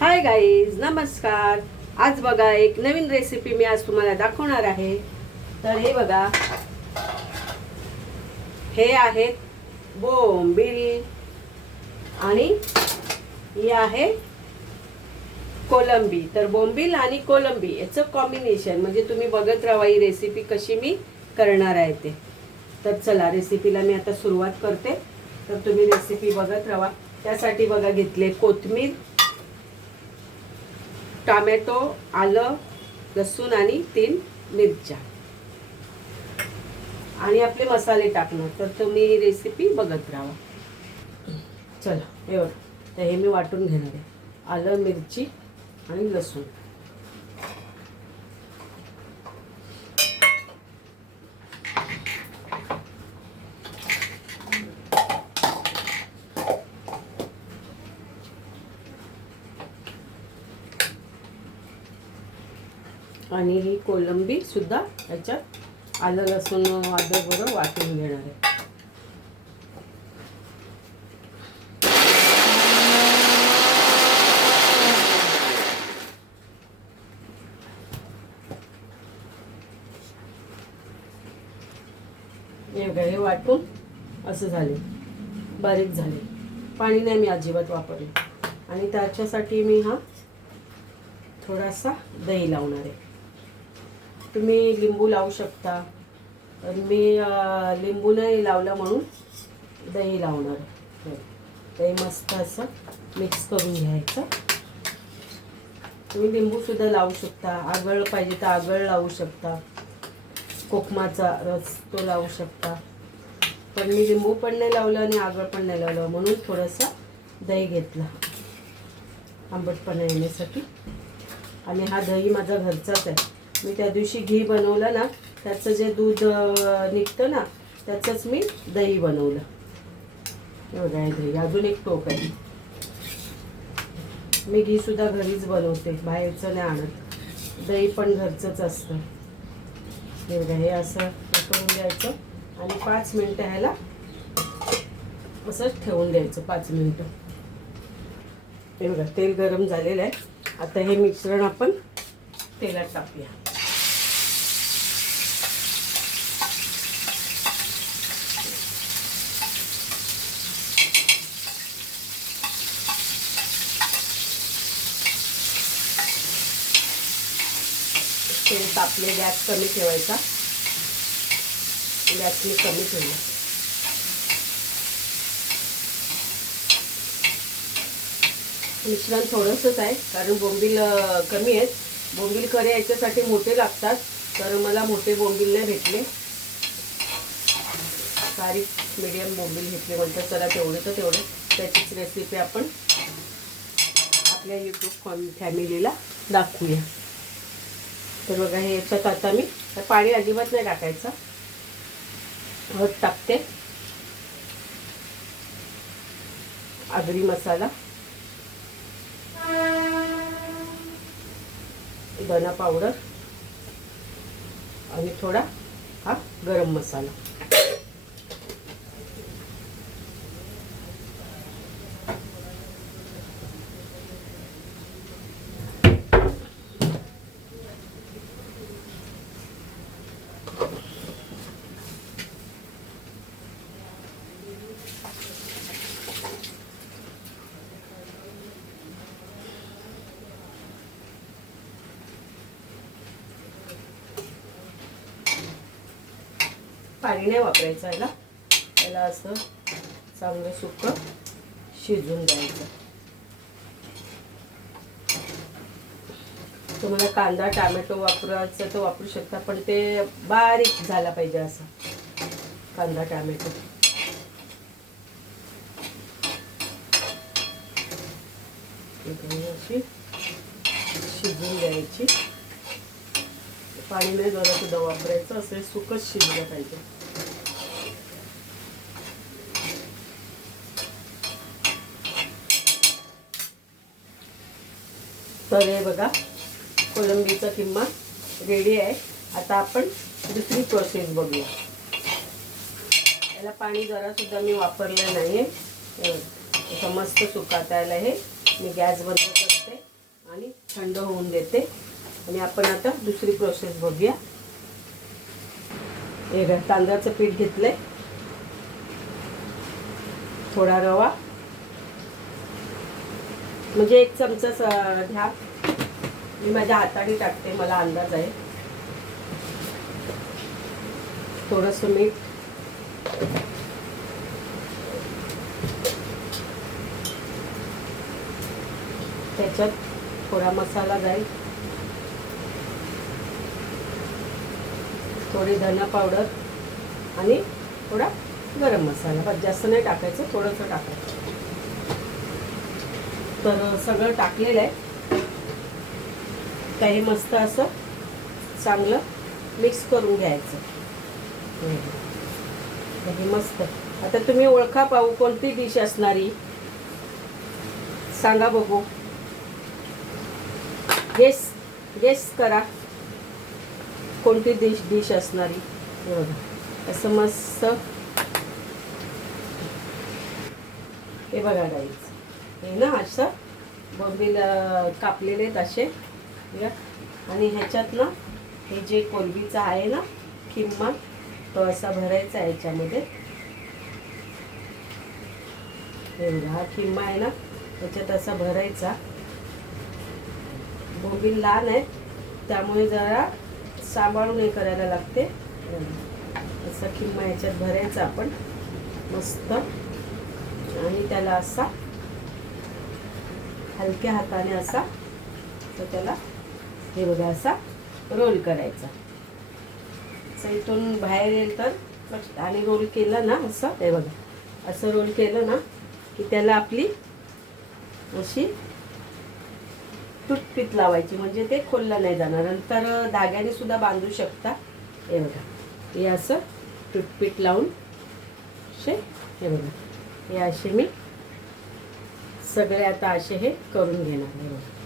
Hi guys नमस्कार. आज बघा एक नवीन रेसिपी मी आज तुम्हाला दाखवणार आहे. तर हे बघा. हे आहेत बोंबील आणि हे आहे कोलंबी. तर बोंबील आणि कोलंबी याचं कॉम्बिनेशन म्हणजे तुम्ही बघत राहा ही रेसिपी कशी मी करणार आहे ते. तर चला रेसिपीला मी आता सुरुवात करते. तर तुम्ही रेसिपी बघत राहा. त्यासाठी बघा घेतले कोथमीर टोमॅटो आलं लसूण आणि तीन मिरच्या. आणि आपले मसाले टाकणार तर तुम्ही रेसिपी बघत राहा. चला एवढं तर हे मी वाटून घेणार आहे. आलं मिरची आणि लसूण. आणि ही कोलंबी सुद्धा याच्यात आलं लसूण आदर बरोबर वाटून घेणार आहे. हे वाटून असं झाले. बारीक झाले. पाणी नाही मी अजिबात वापरले. आणि त्याच्यासाठी मी हा थोडासा दही लावणार आहे. तुम्ही लिंबू लावू शकता. तर मी लिंबू नाही लावलं म्हणून दही लावणार. दही मस्त असं मिक्स करून घ्यायचं. तुम्ही लिंबूसुद्धा लावू शकता. आगळ पाहिजे तर आगळ लावू शकता. कोकमाचा रस तो लावू शकता. पण मी लिंबू पण नाही लावलं आणि आगळ पण नाही लावलं म्हणून थोडंसं दही घेतलं. आंबटपणा येण्यासाठी आणि हा दही माझा घरचाच आहे. मी त्या दिवशी घी बनवलं ना त्याचं जे दूध निघतं ना त्याचंच मी दही बनवलं. एवढं आहे दही. अजून एक टोक आहे. मी घीसुद्धा घरीच बनवते बाहेरचं नाही आणत. दही पण घरचंच असतं. हे हे असं करून द्यायचं आणि पाच मिनटं ह्याला असंच ठेवून द्यायचं पाच मिनटं. हे बघा तेल गरम झालेलं आहे. आता हे मिश्रण आपण तेलात टाकूया. तेल तापले गॅस कमी ठेवायचा. गॅस मी कमी ठेवला. मिश्रण थोडंसंच आहे कारण बोंबील कमी आहेत. बोंबील करे याच्यासाठी मोठे लागतात तर मला मोठे बोंबील नाही भेटले. सारी मिडियम बोंबील घेतले म्हणतात चला तेवढे तर तेवढे. त्याचीच रेसिपी आपण आपल्या यूट्यूब फॅमिलीला दाखवूया. तर बघा हे याच्यात आता मी तर पाणी अजिबात नाही टाकायचं. हळद टाकते. आगरी मसाला. धना पावडर. आणि थोडा हा गरम मसाला. पाणी नाही वापरायचं याला याला असं चांगलं सुकं शिजून द्यायचं. तुम्हाला कांदा टॅमॅटो वापरायचं तर वापरू शकता पण ते बारीक झाला पाहिजे असं. कांदा टॅमॅटो. अशी. शिजून द्यायची पाणी नाही जरा सुद्धा वापरायचं असं सुकच शिजलं पाहिजे. तर हे बघा. कोलंबीचा किंमत रेडी आहे. आता आपण दुसरी प्रोसेस बघूया. याला पाणी जरा सुद्धा मी वापरलं नाही आहे समस्त सुकातायला हे मी गॅस बंद करते आणि थंड होऊन देते. आणि आपण आता दुसरी प्रोसेस बघूया. हे तांदळाचं पीठ घेतलंय. थोडा रवा. म्हणजे एक चमचा घ्या मी माझ्या हाताने टाकते मला अंदाज आहे. थोडंसं मीठ. त्याच्यात थोडा मसाला जाईल. थोडी धना पावडर आणि थोडा गरम मसाला. पण जास्त नाही टाकायचं थोडंसं टाकायचं. तर सगळं टाकलेलं आहे. काही मस्त असं चांगलं मिक्स करून घ्यायचं. हे मस्त. आता तुम्ही ओळखा पाहू कोणती डिश असणारी. सांगा बघू. गेस गेस करा. कोणती डिश डिश असणारी. बघा असं मस्त. हे बघा गाईच हे ना असं बॉम्बील कापलेले आहेत असे. आणि ह्याच्यात ना हे जे कोलबीचा आहे ना किंमत तो असा भरायचा आहे याच्यामध्ये. हा किंमा आहे ना त्याच्यात असा भरायचा. बोंबील लहान आहे त्यामुळे जरा सांभाळून हे करायला लागते. असा किंमा याच्यात भरायचा आपण मस्त. आणि त्याला असा हलक्या हाताने असा तर त्याला हे बघा असा रोल करायचा. असं इथून बाहेर येईल तर आणि रोल केलं ना असं हे बघा. असं रोल केलं ना की त्याला आपली अशी तुटपीत लावायची म्हणजे ते खोललं नाही जाणार. नंतर धाग्याने सुद्धा बांधू शकता. हे बघा. हे असं तुटपीट लावून असे हे बघा. हे असे मी सगळे आता असे हे करून घेणार हे बघा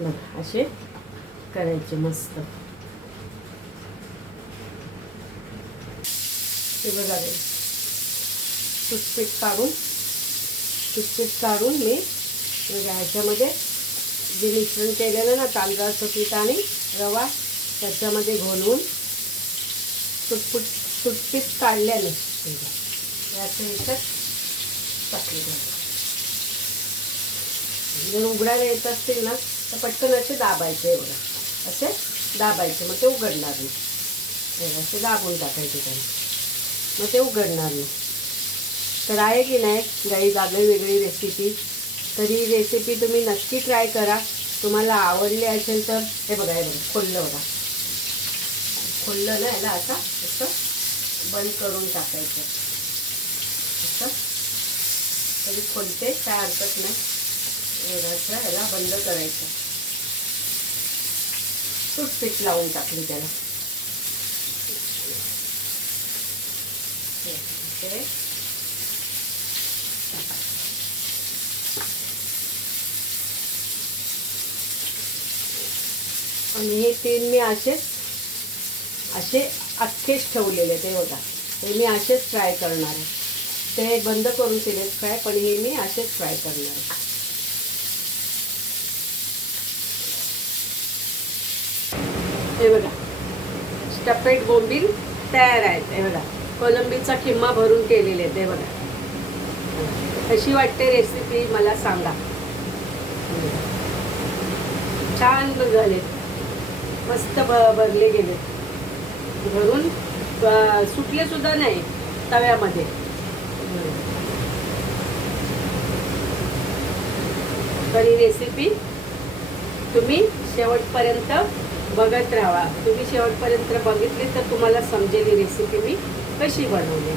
बघा असे करायचे मस्त हे बघा रे काढून टूथपीक काढून मी म्हणजे ह्याच्यामध्ये जे मिश्रण केलेलं ना तांदळाचं पीठ आणि रवा त्याच्यामध्ये घोलवून टूथपीक टूथपीक काढल्याने याचं ह्याच्यात टाकले जर उघडायला येत असतील ना तर पटकन असे दाबायचे एवढं. असे दाबायचे मग ते उघडणार नाही. असे दाबून टाकायचे त्याने मग ते उघडणार नाही. तर आहे की नाही गाई जागे वेगळी रेसिपी तर ही रेसिपी तुम्ही नक्की ट्राय करा. तुम्हाला आवडली असेल तर हे बघा हे बघा खोललं बघा. खोललं ना याला आता असं बंद करून टाकायचं. असं. तरी खोलते काय हरकत नाही. हे ह्याला बंद करायचं. टूथपीक लावून टाकली त्याला. आणि हे तीन मी असेच असे अख्खेच ठेवलेले ते बघा. हे मी असेच फ्राय करणार आहे. ते बंद करून केलेत फ्राय पण हे मी असेच फ्राय करणार आहे. हे बघा. स्टफेड बोंबील तयार आहेत हे बघा. कोलंबीचा किम्मा भरून केलेले आहेत हे बघा. कशी वाटते रेसिपी मला सांगा. छान झाले. मस्त ब भरले गेले. भरून सुटले सुद्धा नाही तव्यामध्ये. तर ही रेसिपी तुम्ही शेवटपर्यंत बघत राहा. तुम्ही शेवटपर्यंत बघितली तर तुम्हाला समजेल ही रेसिपी मी कशी बनवली.